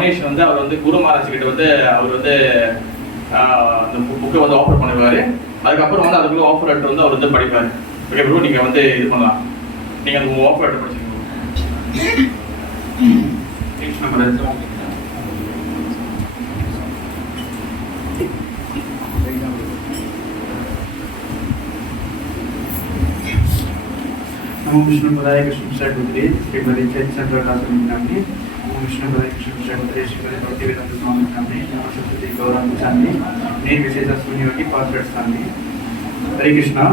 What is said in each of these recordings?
ரமேஷ் வந்து அவர் வந்து குரு மகாராஜ் கிட்ட வந்து அவர் வந்து அந்த புக்கை வந்து ஆஃபர் பண்ணுவார். அதுக்கப்புறம் வந்து அதுக்குள்ள ஆஃபர் லெட்டர் வந்து அவர் வந்து படிப்பார். ஓகே ப்ரோ, நீங்கள் வந்து இது பண்ணலாம், நீங்கள் அந்த ஆஃபர் லெட்டர் படிச்சுக்கணும். नमो विष्णु पदाय कृष्ण षड्भुत्रे श्रीमती चैतन्यप्रकाशनी नाम्ने नमो विष्णु पदाय कृष्ण षड्भुत्रे श्रीमती भक्तिवेदांत स्वामी नाम्ने नमो सरस्वती गौरांग चांदी नेम विशेष सुनियोगी पासवर्ड स्थानी. Hare Krishna.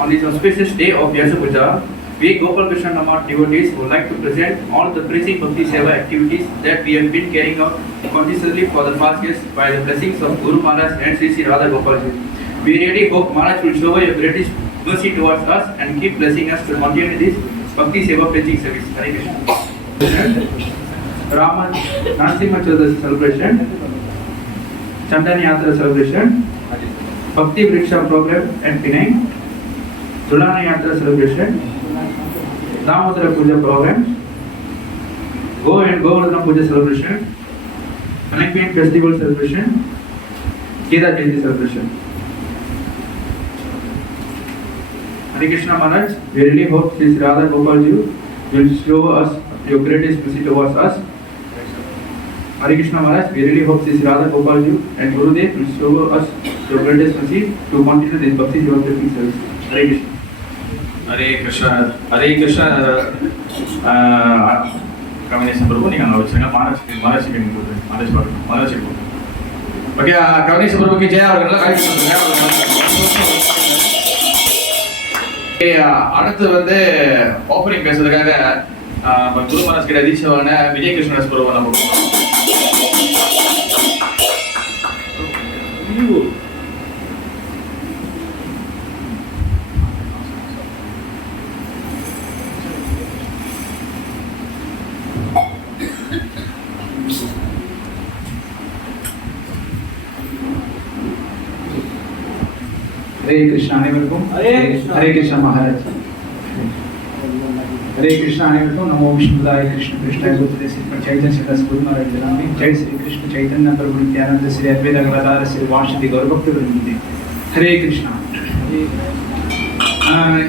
On this auspicious day of Vyasa Puja, we Gopal Krishna Nama devotees would like to present all the preaching Bhakti Seva activities that we have been carrying out consistently for the past years by the blessings of Guru Maharaj and Sri Sri Radha Gopal Ji. We really hope Maharaj will show your greatest mercy towards us and keep blessing us to continue this Bhakti Seva preaching service. Hare Krishna. Rama Narasimha Chaudhary celebration, Chandan Yatra celebration, Bhakti Vriksha program at Penang, Dhulana Yatra celebration, Damodara Puja program, Go and Govardhana Puja celebration, Connecting festival celebration, Gita Jayanti celebration. Hare Krishna Maharaj, we really hope Sri Radha Gopal Ji will show us your greatest mercy towards us. Hare Krishna Maharaj, we really hope Sri Radha Gopal Ji and Gurudev will show us your greatest mercy to continue this Bhakti Seva preaching service. Hare Krishna. Hare Krishna. Hare Krishna. Kavanesi Prabhu, நீங்கள் அங்கே வச்சுருங்க. Maharaj okay. கவனேஷ் பிரபுக்கு Jaya அவர்கள் அடுத்து வந்து opening பேசுறதுக்காக குரு மகாராஜ் கிட்ட தீட்சைவான விஜய் கிருஷ்ணதாஸ் பிரபு நம்ம हरे कृष्ण अनेवरुक्कुम हरे कृष्ण महाराज. हरे कृष्ण अनेवरुक्कुम नमो विष्णुदाय कृष्ण कृष्णाय गोत्रे श्री चैतन्य सदास गुरु महाराज नामे जय श्री कृष्ण चैतन्य प्रभु नित्यानंद श्री अद्वैत गदाधर श्री वासुदेव गौरभक्त वृंदे. हरे कृष्णा.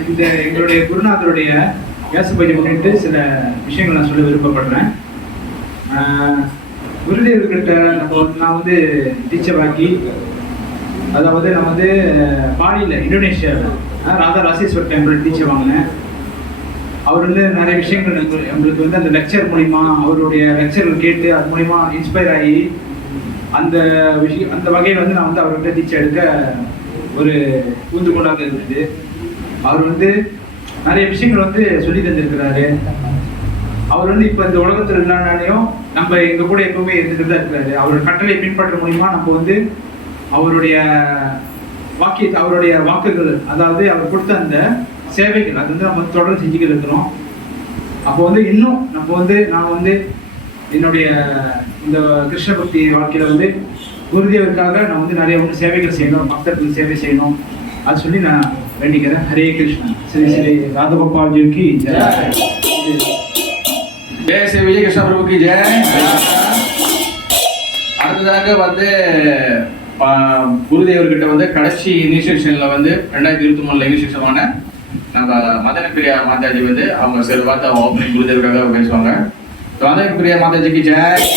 இந்த எங்களுடைய குருநாதருடைய வியாச பூஜை முன்னிட்டு சில விஷயங்கள் நான் சொல்ல விருப்பப்படுறேன். குருதேவர்கிட்ட நான் வந்து டீச்சர் வாங்கி, அதாவது நான் வந்து பாலியில் இந்தோனேஷியாவில் ராதா ராசேஸ்வர் டெம்பிள் டீச்சர் வாங்கினேன். அவர் வந்து நிறைய விஷயங்கள் நம்மளுக்கு வந்து அந்த லெக்சர் மூலிமா, அவருடைய லெக்சர்கள் கேட்டு அது மூலிமா இன்ஸ்பயர் ஆகி அந்த விஷயம் அந்த வகையில் வந்து நான் வந்து அவர்கிட்ட டீச்சர் எடுக்க ஒரு ஊந்துகோலாக இருந்தது. அவர் வந்து நிறைய விஷயங்கள் வந்து சொல்லி தந்திருக்கிறாரு. அவர் வந்து இப்போ இந்த உலகத்தில் இல்லைனாலையும் நம்ம எங்கள் கூட எப்பவுமே இருந்துட்டு தான் இருக்கிறாரு. அவரோட கட்டளை பின்பற்ற மூலிமா நம்ம வந்து அவருடைய வாக்கியத்தை, அவருடைய வாக்குகள், அதாவது அவர் கொடுத்த அந்த சேவைகள் அது வந்து நம்ம தொடர்ந்து செஞ்சுக்கிட்டு இருக்கிறோம். அப்போ வந்து இன்னும் நம்ம வந்து நான் வந்து என்னுடைய இந்த கிருஷ்ண பக்தி வாழ்க்கையில் வந்து குருதேவருக்காக நான் வந்து நிறைய வந்து சேவைகள் செய்யணும், பக்தர்களுக்கு சேவை செய்யணும், அது சொல்லி நான் வேண்டிக்கிறேன். ஹரே கிருஷ்ணா. ஸ்ரீ ஸ்ரீ ராதகோபால் ஜிக்கு ஜெய். ஜெய் ஸ்ரீ விஜய் கிருஷ்ண பிரபுக்கு ஜெய். அடுத்ததாக வந்து குருதேவர்கிட்ட வந்து கடைசி இனிஷியேஷன்ல வந்து 2023 இனிஷியேஷனான நம்ம மதன பிரியா மாதாஜி வந்து அவங்க சில வார்த்தை ஓப்பனிங் குருதேவருக்காக பேசுவாங்க. மதன பிரியா மாதாஜிக்கு ஜெய்.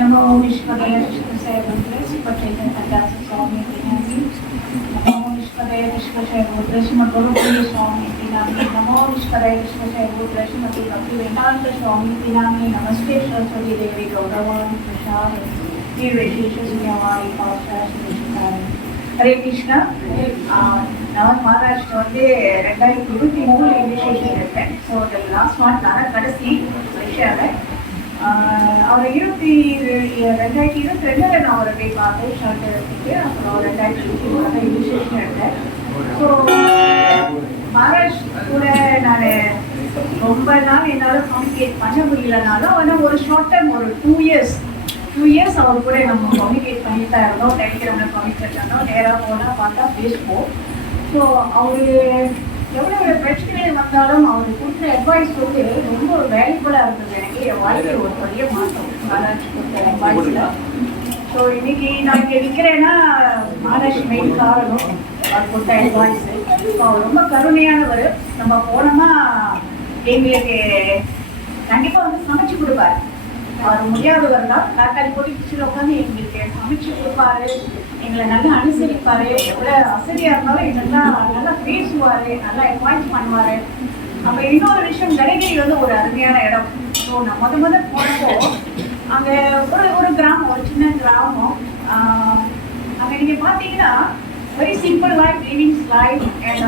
नमो विष्णुपदय विष्णुशैवोत्रे सुपचैतन्यदास स्वामी नामे नमो विष्णुपदय विष्णुशैवोत्रे श्रीमद्गुरुप्रिय स्वामी नामे नमो विष्णुपदय विष्णुशैवोत्रे श्रीमती भक्तिवेदांत स्वामी नामे नमस्ते सरस्वती देवी गौरवाणी प्रसाद निर्विशेष शून्यवाणी पाशास्त्रकार. हरे कृष्णा. நான் மகாராஷ்டிரா வந்து 2023 இனிஷியேஷன் இருக்கேன். ஸோ த லாஸ்ட் ஒன் நான் கடைசி ரஷ்யாவில் அவர் 2022 நான் அவரை போய் பார்த்தேன் ஷர்ட் எடுத்துட்டு. அப்புறம் 2023 இனிஷியேஷன் எடுத்தேன். ஸோ மகாராஷ்டிரா கூட நான் ரொம்ப நாள் என்னால் கம்யூனிகேட் பண்ண முடியலனாலும் ஆனால் ஒரு ஷார்ட் டைம் ஒரு 2 இயர்ஸ் அவர் கூட நம்ம கம்யூனிகேட் பண்ணிட்டு தான் இருந்தோம். டெலிகிராமில் கம்யூனிகேட் பண்ணோம், நேராக போனால் பார்த்தா பேசுவோம். ஸோ அவர் எவ்வளோ பிரச்சனைகள் வந்தாலும் அவர் கொடுத்த அட்வைஸ் வந்து ரொம்ப வேல்யூபுல்லாக இருந்தது. எனக்கு என் வாழ்க்கை ஒரு பெரிய மாற்றம் மகாராஜ் கொடுத்த அட்வைஸில். ஸோ இன்னைக்கு நான் இங்கே நிற்கிறேன்னா மகாராஜ் மெயின் காரணம் அவர் கொடுத்த அட்வைஸு. அவர் ரொம்ப கருணையானவர். நம்ம போனோமா எங்களுக்கு கண்டிப்பாக வந்து சமைச்சு கொடுப்பாரு. அவர் முடியாதவர் தான், தக்காளி போட்டு கிச்சனில் உட்காந்து எங்களுக்கு சமைச்சு கொடுப்பாரு, எங்களை நல்லா அனுசரிப்பார். எவ்வளோ அசதியாக இருந்தாலும் எங்கெல்லாம் நல்லா பேசுவார், நல்லா அட்வைஸ் பண்ணுவார். அப்போ இன்னொரு விஷயம், கடைகிரி வந்து ஒரு அருமையான இடம். ஸோ நான் முத போனப்போ அங்கே ஒரு கிராமம், ஒரு சின்ன கிராமம். அங்கே நீங்கள் பார்த்தீங்கன்னா very simple life, livings life and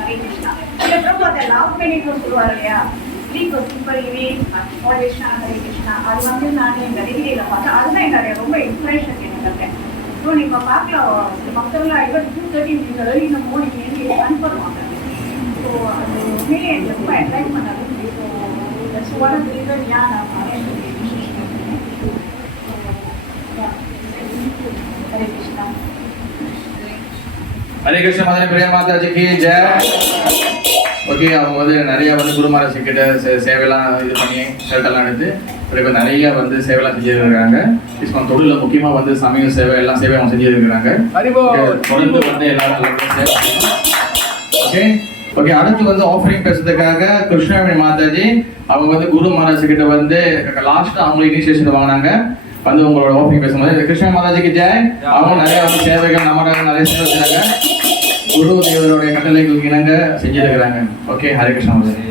நிறைய கிருஷ்ணா. அதுக்கப்புறம் அதை லாப் பண்ணிட்டு சொல்லுவார் இல்லையா, சிம்பிள் லிவிங் மோட்டிவேஷனா ஹரே கிருஷ்ணா. அது வந்து நான் என் கடைகிரியில் பார்த்தேன். அதுதான் என்னுடைய ரொம்ப இன்ஸ்பிரேஷன் எனக்கு. ஸோ நீங்கள் பார்க்கலாம், மக்கள்லாம் even 2:30 இந்த ஏர்லி இந்த மார்னிங் எழுதி ரன் பண்ணுவாங்க. ஸோ அது உண்மையிலே எனக்கு ரொம்ப அட்ராக்ட் பண்ணாது. So that's one of the reason நான் ஹரே கிருஷ்ணா. ஹரே கிருஷ்ண மதனி பிரியா மாதாஜிக்கு ஜெய். ஓகே, அவங்க வந்து நிறைய வந்து குரு மகாராஜ் கிட்ட சேவையெல்லாம் இது பண்ணி ஷர்ட்டெல்லாம் எடுத்து இப்போ நிறைய வந்து சேவையெல்லாம் செஞ்சுருக்காங்க. இப்போ தொழிலில் முக்கியமாக வந்து சமய சேவை எல்லாம் சேவை அவங்க செஞ்சுருக்கிறாங்க. தொடர்ந்து வந்து எல்லாரும் சேவை. ஓகே ஓகே, அடுத்து வந்து ஆஃபரிங் பேசுறதுக்காக கிருஷ்ணவேணி மாதாஜி அவங்க வந்து குரு மகாராஜ் கிட்ட வந்து லாஸ்ட் அவங்க இனிஷியேஷன் வாங்கினாங்க. வந்து உங்களோட ஆஃபரிங் பேசும்போது கிருஷ்ண மாதாஜிக்கு ஜெய். அவங்க நிறைய வந்து சேவைகள் நம்மளுக்கு நிறைய சேவை செய்றாங்க. குரு தேவருடைய கட்டளைகளுக்கு இணங்க செஞ்சிருக்கிறாங்க. ஓகே, ஹரே கிருஷ்ணா மாதாஜி.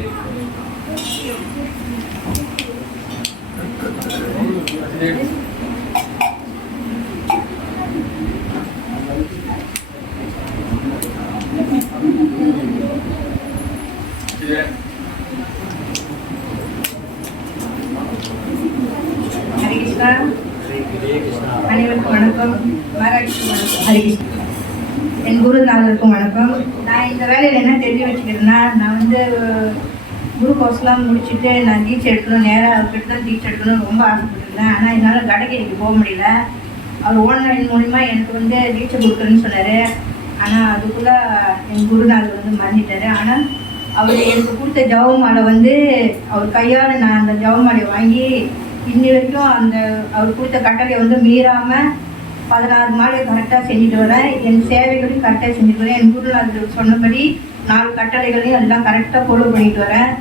அனைவருக்கும் வணக்கம். என் குருநாதருக்கும் வணக்கம். நான் இந்த வேலையில் என்ன தெரிஞ்சு வச்சுக்கிறேன்னா, நான் வந்து குரு கோர்ஸ்லாம் முடிச்சுட்டு நான் டீச்சர் எடுக்கணும், நேராக அவர்கிட்ட தான் டீச்சர் எடுக்கணும்னு ரொம்ப ஆசைப்பட்டுருந்தேன். ஆனால் என்னால் கடைகிரிக்கு போக முடியல. அவர் ஆன்லைன் மூலிமா எனக்கு வந்து டீச்சர் கொடுக்குறேன்னு சொன்னார். ஆனால் அதுக்குள்ளே என் குருநாதர் வந்து மறந்துட்டார். ஆனால் அவர் எனக்கு கொடுத்த ஜவமாலை வந்து அவர் கையால் நான் அந்த ஜவமாலையை வாங்கி இன்னி வரைக்கும் அந்த அவர் கொடுத்த கட்டளையை வந்து மீறாமல் 16 மாலை கரெக்டாக செஞ்சுட்டு வரேன். என் சேவைகளையும் கரெக்டாக செஞ்சுட்டு வரேன். என் குருநாதர் சொன்னபடி 4 கட்டளைகளையும் எல்லாம் கரெக்டாக ஃபாலோ பண்ணிட்டு வரேன்.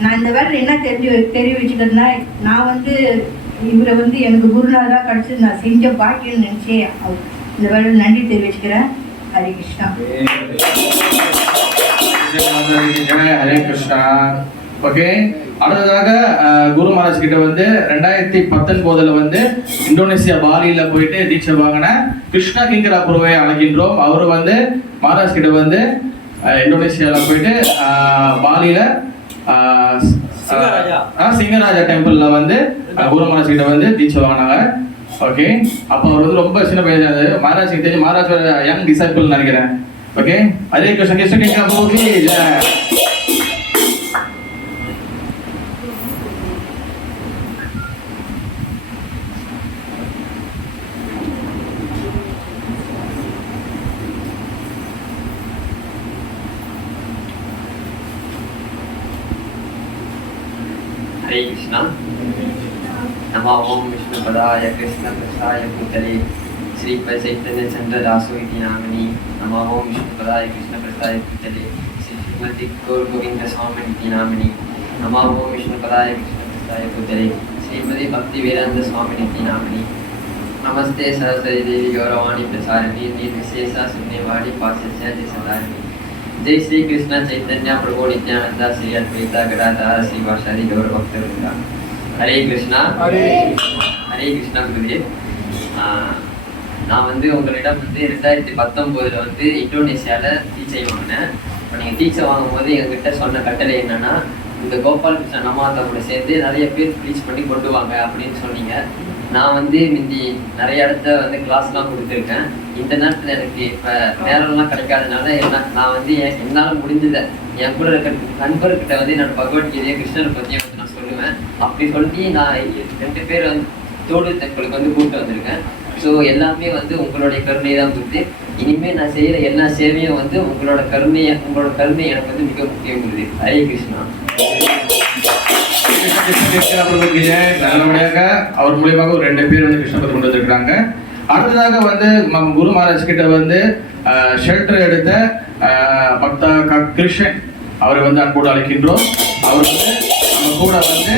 நான் இந்த வேலை என்ன தெரிவி வச்சுக்கிறேன்னா, நான் வந்து இவரை வந்து எனக்கு குருநாதராக கிடச்சி நான் செஞ்ச பாக்கியம்னு நினச்சி இந்த வேலை நன்றி தெரிவிச்சுக்கிறேன். ஹரே கிருஷ்ணா. ஹரே கிருஷ்ணா. ஓகே, அடுத்ததாக குரு மகாராஜ் கிட்ட வந்து 2019 வந்து இந்தோனேசியா பாலியில போயிட்டு தீட்சை வாங்கின கிருஷ்ணா கிங்கரா புருவை அழைக்கின்றோம். அவரு வந்து மகாராஜ் கிட்ட வந்து இந்தோனேசியால போயிட்டு பாலியில சிங்கராஜா டெம்பிள்ல வந்து குரு மகாராஜ் கிட்ட வந்து தீட்சை வாங்கினாங்க. ஓகே, அப்போ அவர் வந்து ரொம்ப சின்ன பையன். மகாராஜ் தெரியும், மகாராஜோட யங் டிசைபிள் நினைக்கிறேன். ஓகே, ஹரே கிருஷ்ணா. கிருஷ்ண கிங்கரா புருவுக்கு ஜெய். हरे कृष्णा। नमो ओम विष्णुपदाय कृष्णप्रसाय भूतले श्रीपद चैतन्य चंद्रदासो इति नाम्नि। नमो ओम विष्णुपदाय कृष्णप्रसाय भूतले श्रीमति गौर गोविंद स्वामी इति नाम्नि। नमो ओम विष्णुपदाय कृष्णप्रसाय भूतले श्रीमति भक्ति वेदांत स्वामी इति नाम्नि। नमस्ते सरस्वती देवी गौरवाणी प्रसारिणी निर्विशेष शून्यवाणी पाश्चात्य देशधारिणी। जय श्री कृष्ण चैतन्य प्रभु नित्यानंद श्री अद्वैता गदाधर श्रीवासादि गौर भक्तवृंदा। हरे कृष्णा. हरे कृष्णा குருதேவ். நான் வந்து உங்களிடம் வந்து 2019 வந்து இந்தோனேசியாவில் டீச்சர் வாங்கினேன். இப்போ நீங்கள் டீச்சர் வாங்கும்போது எங்ககிட்ட சொன்ன கட்டளை என்னென்னா, இந்த கோபால் கிருஷ்ண நமாதா கூட சேர்ந்து நிறைய பேர் ப்ளீச் பண்ணி கொண்டு வாங்க அப்படின்னு சொன்னீங்க. நான் வந்து முந்தி நிறைய இடத்த வந்து கிளாஸ்லாம் கொடுத்துருக்கேன். இந்த நேரத்தில் எனக்கு இப்போ நேரம்லாம் கிடைக்காதனால நான் வந்து என்னால் முடிஞ்சதை என் கூட இருக்கிற நண்பர்கிட்ட வந்து என்னோட பகவத்கீதையை கிருஷ்ணரை பற்றியும் வந்து நான் சொல்லுவேன். அப்படி சொல்லி நான் 2 பேர் வந்து தோடு தெற்களுக்கு வந்து கூப்பிட்டு வந்திருக்கேன். ஸோ எல்லாமே வந்து உங்களுடைய கருணை தான் கொடுத்து இனிமேல் நான் செய்கிற எல்லா சேவையும் வந்து உங்களோட கருணை எனக்கு வந்து மிக முக்கியம் கொடுது. ஹரே கிருஷ்ணா. நல்லபடியாக அவர் மூலியமாக ஒரு 2 பேர் வந்து கிருஷ்ண பத்தி கொண்டு வந்திருக்காங்க. அடுத்ததாக வந்து குரு மகாராஜ் கிட்ட வந்து ஷெல்டர் எடுத்த பக்தா கிருஷ்ணன் அவரை வந்து அன்போடு அழைக்கின்றோம். அவர் வந்து நம்ம கூட வந்து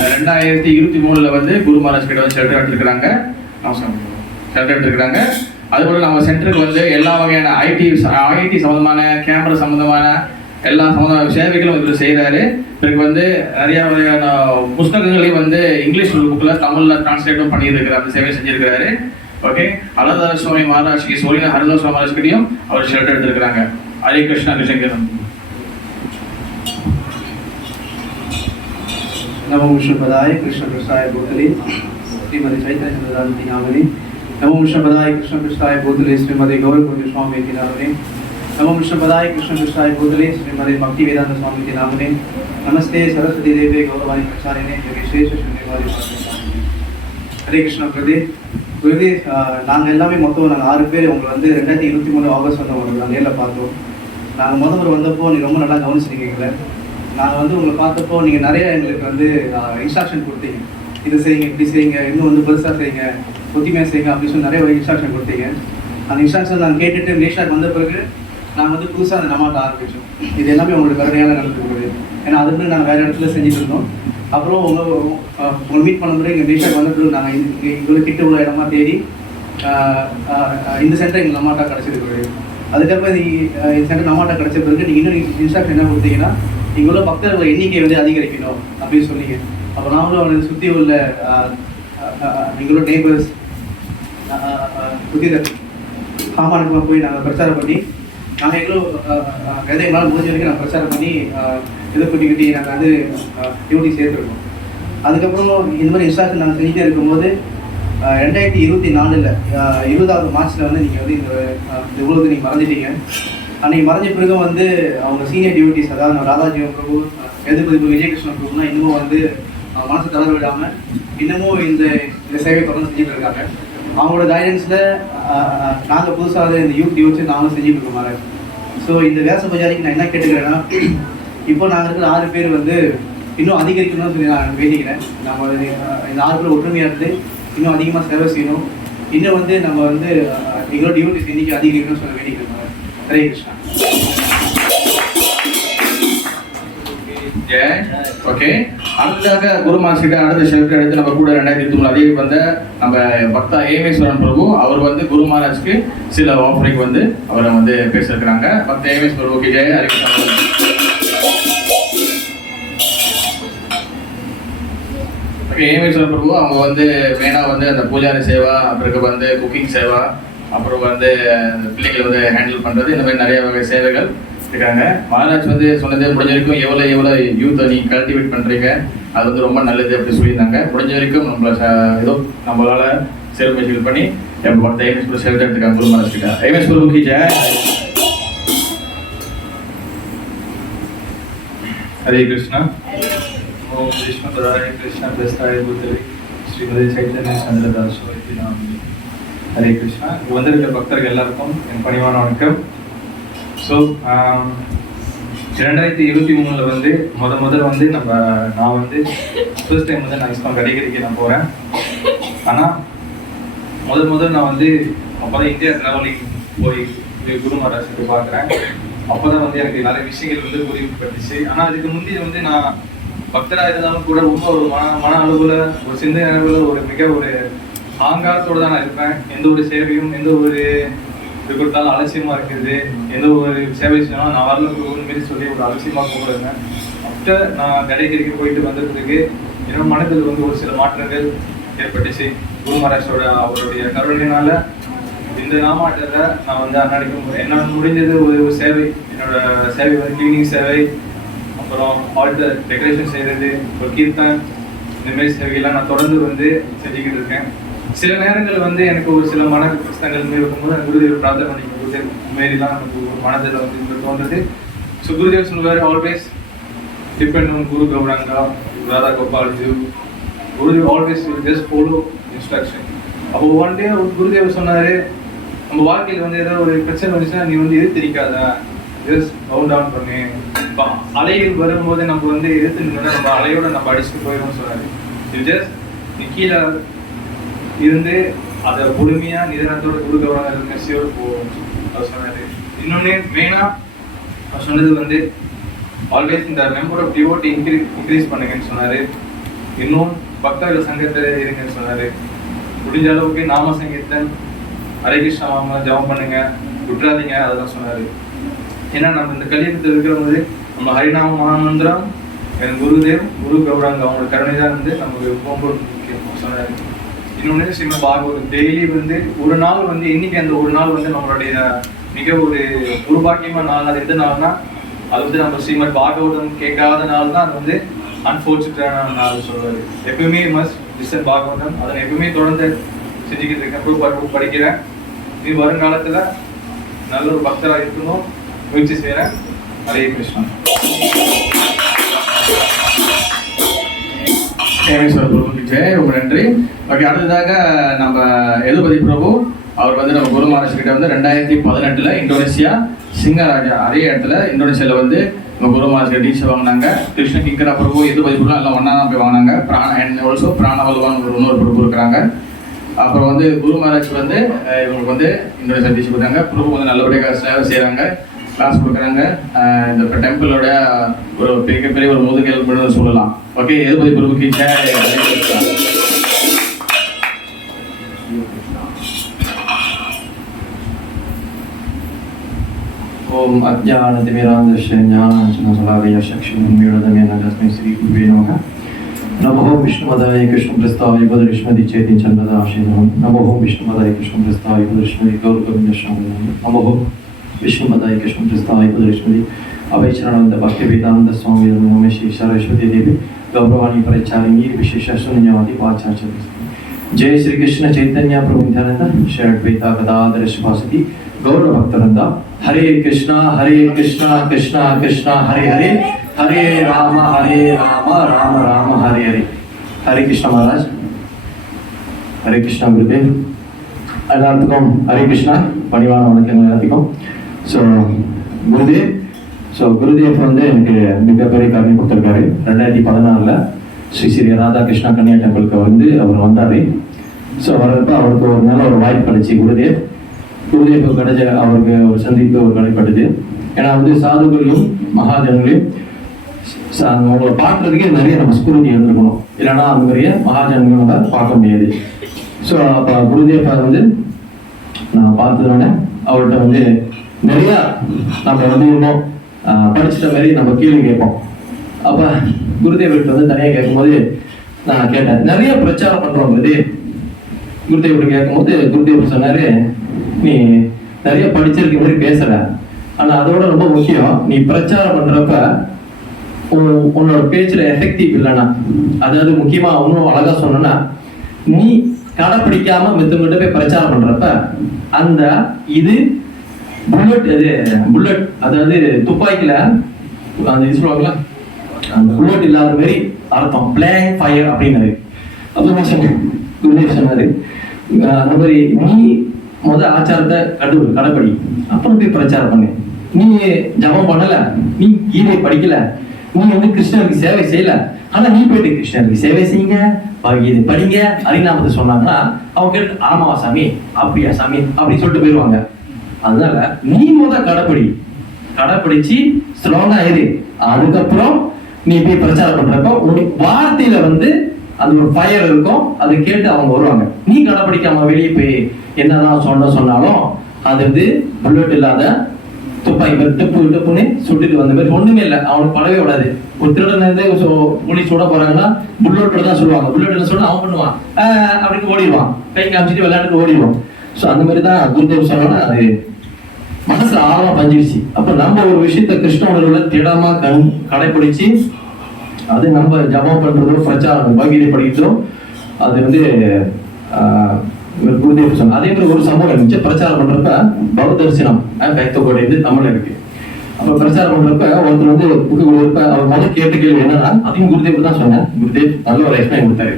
2023 வந்து குரு மகாராஜ் கிட்ட வந்து ஷெல்டர் எடுத்துருக்காங்க. ஷெல்டர் எடுத்துருக்காங்க. அதுபோல நம்ம சென்டருக்கு வந்து எல்லா வகையான ஐடி சம்பந்தமான கேமரா சம்பந்தமான எல்லா சம்பந்தமான சேவைகளும் இதில் செய்கிறாரு. பிறகு வந்து நிறைய வகையான புஸ்தகங்களையும் வந்து இங்கிலீஷ் புக்கில் தமிழில் டிரான்ஸ்லேட்டும் பண்ணியிருக்கிறார். அந்த சேவை செஞ்சிருக்கிறாரு. ஓகே, ஹரதாஸ் சுவாமி மகாராஜ்க்கு சோழினா ஹரதாஸ் சுவாமி மகாராஜ்கிட்டையும் அவர் ஷெல்டர் எடுத்திருக்கிறாங்க. ஹரே கிருஷ்ணா. கிருஷ்ணகிரம். नमो विष्णुपदाय कृष्ण प्रसाय भूतले श्रीमती चैतन्य चंद्रदास नामने। नमो विष्णुपदाय कृष्ण प्रसाय भूतले श्रीमती गौरकुंज स्वामी नामने। नमो विष्णुपदाय कृष्ण प्रसाय भूतले श्रीमती भक्ति वेदांत स्वामी नामने। नमस्ते सरस्वती देवे गौरवाणी प्रचारिणे जगेशेष शून्यवादी। हरे कृष्ण गुरुदेव. गुरुदेव நாங்கள் எல்லாமே மொத்தம் நாங்கள் 6 பேர் உங்களை வந்து 2023 ஆகஸ்ட் வந்து உங்களுக்கு நாங்கள் நேரில் பார்த்தோம். நாங்கள் முதல்ல வந்தப்போ நீங்கள் ரொம்ப நல்லா கவனிச்சிருக்கீங்களே. நாங்கள் வந்து உங்களை பார்த்தப்போ நீங்கள் நிறைய எங்களுக்கு வந்து இன்ஸ்ட்ரக்ஷன் கொடுத்தீங்க. இது செய்யுங்க, இப்படி செய்யுங்க, இன்னும் வந்து பெருசாக செய்யுங்க, புத்திமையாக செய்யுங்க அப்படின்னு சொல்லி நிறைய இன்ஸ்ட்ரக்ஷன் கொடுத்தீங்க. அந்த இன்ஸ்ட்ரக்ஷன் நாங்கள் கேட்டுட்டு நேஷனாக வந்த பிறகு நாங்கள் வந்து புதுசாக அந்த நம்மாட்ட ஆரம்பித்தோம். இது எல்லாமே உங்களுக்கு கருணையாக நடந்துக்கூடாது. ஏன்னா அதுக்கு நாங்கள் வேறு இடத்துல செஞ்சுட்டு இருந்தோம். அப்புறம் உங்களை மீட் பண்ண பிறகு எங்கள் நேஷனாக வந்த பிறகு நாங்கள் இங்கே கிட்ட உள்ள இடமா தேடி இந்த சென்டர் எங்கள் நம்மாட்டா கிடச்சிருக்கு. அதுக்கப்புறம் இந்த சென்டர் நம்மாட்டா கிடச்ச பிறகு நீங்கள் இன்னும் இன்ஸ்ட்ரக்ஷன் என்ன கொடுத்தீங்கன்னா இங்குள்ள பக்தர்கள் எண்ணிக்கை வந்து அதிகரிக்கணும் அப்படின்னு சொன்னீங்க. அப்போ நாங்களும் அவனை சுற்றி உள்ள எங்களோட நெய்பர்ஸ் சுற்றி சாமானுக்குள்ள போய் நாங்கள் பிரச்சாரம் பண்ணி நாங்கள் எங்களோ எங்களால் முடிஞ்ச வரைக்கும் நாங்கள் பிரச்சாரம் பண்ணி எதிர்கொட்டிக்கிட்டி நாங்கள் வந்து டியூட்டி சேர்த்துருக்கோம். அதுக்கப்புறம் இந்த மாதிரி இன்ஸ்ட்ரக்ஷன் நாங்கள் செஞ்சுட்டே இருக்கும்போது 2024 20வது மார்ச்சில் வந்து நீங்கள் வந்து இந்த உலகத்தை நீங்கள் மறந்துட்டீங்க. அன்றைக்கி மறைஞ்ச பிறகு வந்து அவங்க சீனியர் டியூட்டிஸ், அதாவது ராதாஜீவன் பிரபு, எதிர்பதி விஜயகிருஷ்ணன் பிரபுனா இன்னமும் வந்து மனசு தளர விடாமல் இன்னமும் இந்த சேவை தொடர்ந்து செஞ்சுட்டு இருக்காங்க. அவங்களோட கைடன்ஸில் நாங்கள் புதுசாக இந்த யூத் டியூட்ஸ் நாங்களும் செஞ்சுட்டு இருக்கோம் மாதிரி. ஸோ இந்த வேச பஜாரிக்கு நான் என்ன கேட்டுக்கிறேன்னா, இப்போ நாங்கள் இருக்கிற 6 பேர் வந்து இன்னும் அதிகரிக்கணும்னு சொல்லி நான் வேண்டிக்கிறேன். நம்ம இந்த 6 பேர் ஒற்றுமையாக இருந்து இன்னும் அதிகமாக சேவை செய்யணும். இன்னும் வந்து நம்ம வந்து எங்களோட டியூட்டிஸ் எண்ணிக்கை அதிகரிக்கணும்னு சொல்லி வேண்டிக்கிறேன். ஹரே கிருஷ்ணா. ஓகே, அடுத்ததாக குரு மாசிட்ட அடுத்த ஷெல்டர் எடுத்து நம்ம கூட 2023 அதே வந்த நம்ம பக்தா ஏமேஸ்வரன் பிரபு அவர் வந்து குரு மகாராஜ்க்கு சில ஆஃபரிங் வந்து அவரை வந்து பேசியிருக்கிறாங்க. பக்தா ஏமேஸ்வரன் பிரபுக்கு ஜெய. ஹரே கிருஷ்ணா. ஏமேஸ்வரன் பிரபு அவங்க வந்து மெயினாக வந்து அந்த பூஜாரி சேவா, அப்புறம் வந்து குக்கிங் சேவா, அப்புறம் வந்து பிள்ளைகளை வந்து ஹேண்டில் பண்ணுறது, இந்த மாதிரி நிறைய வகை சேவைகள் இருக்காங்க. மகாராஜ் வந்து சொன்னது முடிஞ்ச வரைக்கும் எவ்வளோ யூத்தை நீங்கள் கல்டிவேட் பண்ணுறீங்க அது வந்து ரொம்ப நல்லது அப்படி சொல்லியிருந்தாங்க. முடிஞ்ச வரைக்கும் ஏதோ நம்மளால சேவை முயற்சிகள் பண்ணி பக்த ஏமேஸ்வரர் சேவை எடுத்துக்காங்க குரு மகாராஜ் கிட்ட. ஏமேஸ்வரர் கி ஜெய். हरे कृष्णा. ओम विष्णुपदाय कृष्ण प्रसाय भूतले श्रीमती चैतन्य चंद्रदास नामने. हरे कृष्णा. வந்திருக்கிற பக்தர்கள் எல்லாருக்கும் என் பணிவான வணக்கம். ஸோ 2023 வந்து முதல் வந்து நான் வந்து ஃபர்ஸ்ட் டைம் வந்து நான் இஸ்கான் கடைகறிக்கு நான் போகிறேன். ஆனால் முதல் நான் வந்து அப்போ தான் இந்தியா ட்ராவலிங் போய் குரு மகாராஜ்க்கு பார்க்குறேன். அப்போ தான் வந்து எனக்கு நிறைய விஷயங்கள் வந்து புரியப்பட்டுச்சு. ஆனால் அதுக்கு முந்தைய வந்து நான் பக்தராக இருந்தாலும் கூட ரொம்ப ஒரு மன அளவில் ஒரு சிந்தனை அளவில் ஒரு மிக ஒரு ஆங்காரத்தோடு தான் நான் இருப்பேன். எந்த ஒரு சேவையும் எந்த ஒரு இது கொடுத்தாலும் அலட்சியமாக இருக்குது. எந்த ஒரு சேவை செய்யணும் நான் வரல மாரி சொல்லி ஒரு அலட்சியமாக போகிறேன். ஆஃப்டர் நான் கடைகறிக்கு போயிட்டு வந்ததுக்கு என்னோட மனதில் வந்து ஒரு சில மாற்றங்கள் ஏற்பட்டுச்சு. குரு மகாராஜோட அவருடைய கருணையினால இந்த நாமாட்டத்தில் நான் வந்து அன்னாடிக்கும் என்னால் முடிஞ்சது ஒரு சேவை, என்னோட சேவை வந்து கிளீனிங் சேவை, அப்புறம் ஆல்டர் டெக்கரேஷன் செய்கிறது, ஒரு கீர்த்தன், இந்த மாதிரி சேவையெல்லாம் நான் தொடர்ந்து வந்து செஞ்சுக்கிட்டு இருக்கேன். சில நேரங்கள் வந்து எனக்கு ஒரு சில மன கஷ்டங்கள் மாரி இருக்கும்போது அந்த குருதேவர் பிரார்த்தனை பண்ணிக்கும் குருதேவ் மாரிலாம் எனக்கு ஒரு மனதில் வந்து இந்த தோன்றது. ஸோ குருதேவ் சொல்லுவார் always depend on Guru Gauranga, Radha Gopalji. Gurudev always just follow instruction. அப்போ ஒன் டே குருதேவ் சொன்னார், நம்ம வாழ்க்கையில் வந்து ஏதாவது ஒரு பிரச்சனை வந்துச்சுன்னா நீ வந்து எதிர்த்திருக்காத, ஜஸ்ட் பவுன் டவுன் பண்ணு. இப்போ அலைகள் வரும்போது நம்ம வந்து எதிர்த்துனா நம்ம அலையோட நம்ம அடிச்சுட்டு போயிடும்னு சொன்னார். இது ஜஸ்ட் நீ கீழே இருந்து அதை பொறுமையா நிதானத்தோட குரு கௌரவம் மெஸ்ஸியோடு போகும் அவர் சொன்னாரு. இன்னொன்னு மெயினா அவர் சொன்னது வந்து ஆல்வேஸ் இந்த மெம்பர் ஆஃப் டிவோட்டி இன்க்ரீஸ் பண்ணுங்கன்னு சொன்னாரு. இன்னும் பக்தர்கள் சங்கத்தில் இருங்கன்னு சொன்னாரு. முடிஞ்ச அளவுக்கு நாம சங்கீர்த்தன் ஹரே கிருஷ்ணா நாம ஜபம் பண்ணுங்க, விட்டுறாதீங்க, அதெல்லாம் சொன்னாரு. ஏன்னா நம்ம இந்த கலியுகத்தில் இருக்கிறவங்க நம்ம ஹரிநாம மகாமந்திரம் என் குருதேவ் குரு கௌராங்க அவங்களோட கருணை தான் வந்து நமக்கு ரொம்ப முக்கியம் சொன்னாரு. இன்னொன்று ஸ்ரீமத் பாகவதம் டெய்லி வந்து ஒரு நாள் வந்து இன்னைக்கு அந்த ஒரு நாள் வந்து நம்மளுடைய மிக ஒரு துர்பாக்கியமான நாள். அது எந்த நாள்னா அது வந்து நம்ம ஸ்ரீமத் பாகவதம் கேட்காத நாள் தான் அது வந்து அன்ஃபார்ச்சுனேட்டான நாள் சொல்லுவாரு. எப்பவுமே மஸ்ட் லிசன் பாகவதம், அதை எப்பவுமே தொடர்ந்து செஞ்சுக்கிட்டு இருக்கேன், படிக்கிறேன். இது வருங்காலத்தில் நல்ல ஒரு பக்தராக இருக்கணும் முயற்சி செய்கிறேன். ஹரே கிருஷ்ணா. ஹேமேஸ்வர பிரபுக்கு ஜெய், ரொம்ப நன்றி. ஓகே, அடுத்ததாக நம்ம யதுபதி பிரபு அவர் வந்து நம்ம குரு மகாராஜ் கிட்ட வந்து 2018 இந்தோனேசியா சிங்கராஜா அதே இடத்துல இந்தோனேசியாவில் வந்து நம்ம குரு மகாராஜ் டீச்சை வாங்கினாங்க. கிருஷ்ண கிங்கரா பிரபு யதுபதி பிரபு எல்லாம் ஒன்றா தான் போய் வாங்கினாங்க. அண்ட் ஆல்சோ பிராணவல்வான் இன்னொரு பிரபு இருக்கிறாங்க. அப்புறம் வந்து குரு மகாராஜ் வந்து இவங்களுக்கு வந்து இந்தோனேசியா டீச்சர் கொடுத்தாங்க. பிரபு வந்து நல்லபடியாக சேவை செய்கிறாங்க, கிளாஸ் கொடுக்குறாங்க. இந்த டெம்பிளோட ஒரு பெரிய ஒரு முதுகெலும்புன்னு சொல்லலாம். ஓகே, யதுபதி பிரபுக்கு ஜெய். ओम अज्ञानतिमिरान्धस्य ज्ञानाञ्जनशलाकया चक्षुरुन्मीलितं तस्मै श्रीगुरुवे नमः। नमो विष्णुपदाय कृष्णप्रस्ताय पदविष्णुमति चैतन्यचन्द्रदाशेनमः। नमो विष्णुपदाय कृष्णप्रस्ताय पदविष्णुमति गौरगोविन्दस्वामिनमः। नमो विष्णुपदाय कृष्णप्रस्ताय पदविष्णुमति अभयचरणानन्द भक्तिवेदान्त स्वामी नमः। श्री सरस्वती देवी गौरवाणी परिचारिणी विशेष शून्यवादी वाचाचार्य। जय श्री कृष्ण चैतन्य प्रभु नित्यानंद श्री अद्वैता गदाधर शिवासति गौर भक्तवृंदा। हरे कृष्णा कृष्णा कृष्णा हरे हरे, हरे राम राम राम हरे हरे। हरे कृष्ण महाराज, हरे कृष्णा गुरुदेव எல்லாத்துக்கும் ஹரே கிருஷ்ணா பணிவான வணக்கங்கள் எல்லாத்துக்கும். ஸோ குருதேவ் வந்து எனக்கு மிகப்பெரிய கருணை கொடுத்துருக்காரு. 2016 ஸ்ரீ ராதாகிருஷ்ணா கன்னியா டெம்பிளுக்கு வந்து அவர் வந்தார். ஸோ வர்றப்ப அவருக்கு ஒரு நல்ல ஒரு வாய்ப்பு கிடைச்சி குருதேவ் கிடைச்ச அவருக்கு ஒரு சந்திப்பு ஒரு கிடைப்பட்டது. ஏன்னா வந்து சாதுகளையும் மகாஜன்களையும் அவங்களை பார்க்கறதுக்கே நிறைய நம்ம ஸ்கூலுக்கு இருந்திருக்கணும், இல்லைன்னா அந்த மாதிரியே மகாஜன்களை நம்ம பார்க்க முடியாது. ஸோ அப்போ குருதேவ் வந்து நான் பார்த்ததுனால அவர்கிட்ட வந்து நிறையா நம்ம வந்து இன்னும் படிச்சுட்ட மாதிரி நம்ம கேள்வி கேட்போம். அப்போ குருதேவர்கிட்ட வந்து தனியாக கேட்கும்போது நான் கேட்டேன், நிறைய பிரச்சாரம் பண்ணுறோம் குருதேவர்கிட்ட கேட்கும்போது குருதேவர் சொன்னார், நீ நிறைய படிச்சிருக்க மாதிரி பேசுற, ஆனா அதோட ரொம்ப முக்கியம் நீ பிரச்சாரம் பண்றப்ப உன்னோட பேச்சுல எஃபெக்டிவ் இல்லைன்னா, அதாவது முக்கியமா இன்னும் அழகா சொன்னா, நீ கடைப்பிடிக்காம மித்த போய் பிரச்சாரம் பண்றப்ப அந்த இது புல்லட் அதாவது துப்பாக்கில அந்த இது சொல்லுவாங்களா, அந்த புல்லட் இல்லாத மாதிரி அர்த்தம், பிளேயிங் ஃபயர் அப்படின்னாரு. அப்போ குருதேவ் சொன்னாரு, அந்த மாதிரி நீ ஆச்சாரத்தை கடைப்படி, அப்புறம் போய் பிரச்சாரம் பண்ணு. நீ ஜபம் பண்ணல, நீ கீதை படிக்கல, நீ வந்து கிருஷ்ணருக்கு சேவை செய்யல, ஆனா நீ போயிட்டு கிருஷ்ணருக்கு சேவை செய்யுங்க, கீதை படிங்க, ஹரிநாமத்தை சொன்னாங்கன்னா அவங்க கேட்டு ஆமாவா சாமி, அப்படியா சாமி அப்படின்னு சொல்லிட்டு போயிடுவாங்க. அதனால நீ கடைப்பிடிச்சு ஸ்ட்ராங்கா இரு. அதுக்கப்புறம் நீ போய் பிரச்சாரம் பண்றப்ப உனக்கு வார்த்தையில வந்து அந்த ஒரு ஃபயர் இருக்கும், அதை கேட்டு அவங்க வருவாங்க. நீ கடைப்பிடிக்காம வெளியே போய் என்னதான் சொன்னாலும் அது வந்து புல்லட் இல்லாத துப்பாக்கி டப்புன்னு சுட்டுட்டு வந்த மாதிரி ஒண்ணுமே இல்லை, அவனுக்கு படவே விடாது. ஒரு திருடனே போலீஸ் சுட போறாங்கன்னா புல்லட் தான் சொல்லுவாங்க, புல்லட் சொன்னா அவன் பண்ணுவான் அப்படின்னு ஓடிடுவான், கை காமிச்சிட்டு விளையாட்டுக்கு ஓடிடுவான். ஸோ அந்த மாதிரி தான் குருதேவ் சொன்னா அது மனசுல ஆழமா பஞ்சிடுச்சு. அப்ப நம்ம ஒரு விஷயத்த கிருஷ்ண உணர்வுல திடமா கடைப்பிடிச்சு அது நம்ம ஜபம் பண்றதோ பிரச்சாரம் பகீதை படிக்கிறோம் அது வந்து குருதேவ் சொன்ன. அதே மாதிரி ஒரு சம்பவம் இருந்துச்சு. பிரச்சாரம் பண்றப்ப பவதர்சனம் கைத்தோடு தமிழ்ல இருக்கு. அப்ப பிரச்சாரம் பண்றப்ப ஒருத்தர் வந்து புக்கு கொடுப்ப அவர் முதல் கேட்ட கேள்வி என்னன்னா, அதையும் குருதேவ் தான் சொன்னேன். குருதேவ் நல்ல ஒரு எக்ஸ்பிளைன் கொடுத்தாரு.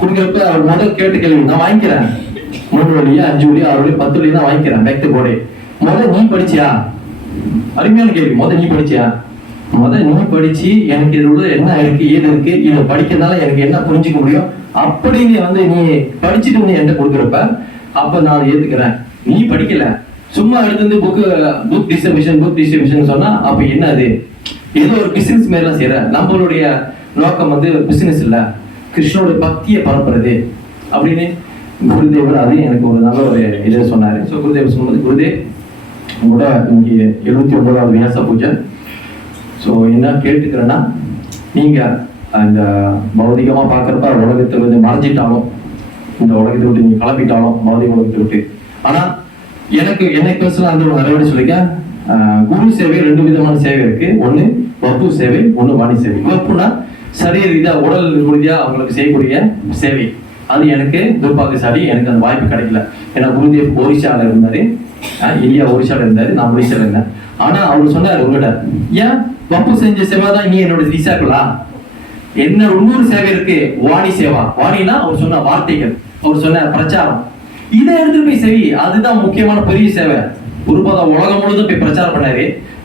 கொடுக்குறப்ப அவர் முதல் கேட்ட கேள்வி, நான் வாங்கிக்கிறேன் 3 வழியா 5 வழியா 6 வழியா 10 வழியா தான் வாங்கிக்கிறேன் கைத்தோடு. முதல் நீ படிச்சியா? அருமையான கேள்வி. முதல் நீ படிச்சியா? முதல் நீ படிச்சு எனக்கு இதோட என்ன இருக்கு ஏது இருக்கு இதை படிக்கிறதுனால எனக்கு என்ன புரிஞ்சுக்க முடியும் அப்படின்னு வந்து நீ படிச்சுட்டு வந்து என்கிட்ட கொடுக்குறப்ப அப்ப நான் ஏத்துக்கிறேன். நீ படிக்கல, சும்மா எடுத்து வந்து புக் டிஸ்ட்ரிபியூஷன் சொன்னா அப்ப என்ன அது? ஏதோ ஒரு பிசினஸ் மாரிலாம் செய்யற. நம்மளுடைய நோக்கம் வந்து பிசினஸ் இல்ல, கிருஷ்ணனுடைய பக்தியை பரப்புறது அப்படின்னு குருதேவர் அது எனக்கு ஒரு நல்ல ஒரு இதை சொன்னாரு. ஸோ குருதேவர் சொன்னது, குருதேவ் உங்களோட இன்னைக்கு 79வது வியாச பூஜை. ஸோ என்ன கேட்டுக்கிறேன்னா, நீங்க அந்த பௌதிகமா பார்க்கறப்ப உலகத்தை வந்து மறைஞ்சிட்டாலும், இந்த உலகத்தை விட்டு நீங்க கிளம்பிட்டாலும் பௌதிக உலகத்தை விட்டு, ஆனா எனக்கு பர்சனலா அந்த ஒரு நிறைய சொல்லிக்க குரு சேவை 2 விதமான சேவை இருக்கு. ஒண்ணு வப்பு சேவை, ஒண்ணு வாணி சேவை. வப்புனா சரீர ரீதியா உடல் ரீதியா அவங்களுக்கு செய்யக்கூடிய சேவை. அது எனக்கு துர்பாகியசாலி, எனக்கு அந்த வாய்ப்பு கிடைக்கல. ஏன்னா குருதேவ் ஒரிசால இருந்தாரு, இந்தியா ஒரிசால இருந்தாரு, நான் ஒரிசால இருந்தேன். ஆனா அவர் சொன்னாரு உங்ககிட்ட, ஏன் வப்பு செஞ்ச சேவை தான் நீ என்னோட திசாக்குலா, என்ன இன்னொரு சேவை இருக்கு வாணி சேவா. வாணினா அவர் சொன்ன வார்த்தைகள், அவர் சொன்ன பிரச்சாரம், இதை எடுத்துட்டு போய் செவி. அதுதான் முக்கியமான பெரிய சேவை. குருபாதா உலகம் முழுதும் போய் பிரச்சாரம் பண்ணாரு.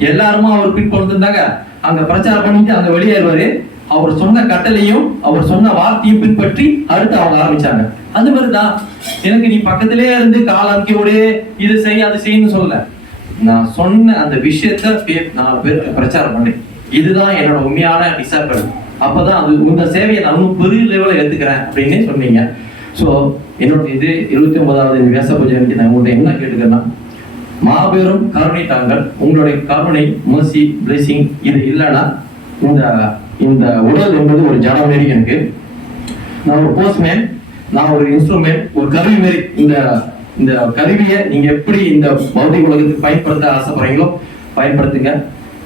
எல்லாருமா அவர் பின்பற்றிருந்தாங்க. அங்க பிரச்சாரம் பண்ணிட்டு அங்க வெளியேறுவாரு. அவர் சொன்ன கட்டளையும் அவர் சொன்ன வார்த்தையும் பின்பற்றி அடுத்து அவங்க ஆரம்பிச்சாங்க. அது மாதிரிதான் எனக்கு நீ பக்கத்திலே இருந்து காலம்கியோட இது செய்ய அது செய்யணும்னு சொல்லல. நான் சொன்ன அந்த விஷயத்த 4 பேருக்கு பிரச்சாரம் பண்ணேன். இதுதான் என்னோட உண்மையான டிசைபிள். அப்பதான் அது உங்க சேவையை நான் இன்னும் பெரிய லெவலில் எடுத்துக்கிறேன் அப்படின்னு சொன்னீங்க. ஸோ என்னோட இது 79வது வியாச பூஜை அன்னைக்கு நான் உங்கள்கிட்ட என்ன கேட்டுக்கிறேன்னா, மாபெரும் கருணை தாங்கள். உங்களுடைய கருணை, மர்சி, பிளெஸிங் இது இல்லைன்னா இந்த உடல் என்பது ஒரு ஜடம் மாரி. எனக்கு நான் ஒரு போஸ்ட்மேன், நான் ஒரு இன்ஸ்ட்ருமெண்ட், ஒரு கருவி மாரி. இந்த கருவியை நீங்க எப்படி இந்த பௌதிக உலகத்துக்கு பயன்படுத்த ஆசைப்படுறீங்களோ பயன்படுத்துங்க.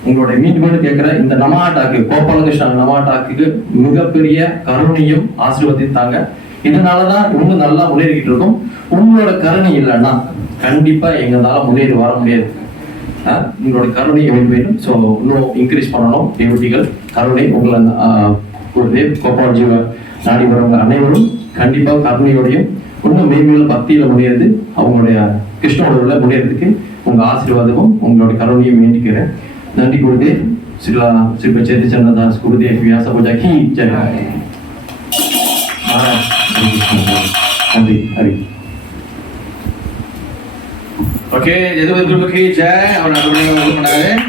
உங்களுடைய மீண்டும் கேட்கிற இந்த நமாட்டாக்கு, கோபாலகிருஷ்ணன் நமாட்டாக்கு மிகப்பெரிய கருணையும் ஆசீர்வதித்தாங்க. இதனாலதான் இன்னும் நல்லா முன்னேறிக்கிட்டு இருக்கும். உங்களோட கருணை இல்லைன்னா கண்டிப்பா எங்களால முன்னேறி வர முடியாது. உங்களோட கருணை வேண்டும். ஸோ இன்னும் இன்க்ரீஸ் பண்ணணும். தேவதிகள் கருணை உங்களை ஒரு கோபால்ஜீவ நாடி வரவங்க அனைவரும் கண்டிப்பா கருணையோடையும் இன்னும் மேன்மேல பக்தியில முன்னேறது, அவங்களுடைய கிருஷ்ணோட முன்னேறதுக்கு உங்க ஆசீர்வாதமும் உங்களோட கருணையும் வேண்டிக்கிறேன். நன்றி குருதேவ். ஸ்ரீ சேத்திச்சந்திரதாஸ் குருதேவ் வியாச பூஜா கி ஜெய். நன்றி. ஹரி. ஓகே, எது ஜெய். அவர் நல்லபடியாக பண்ணாரு.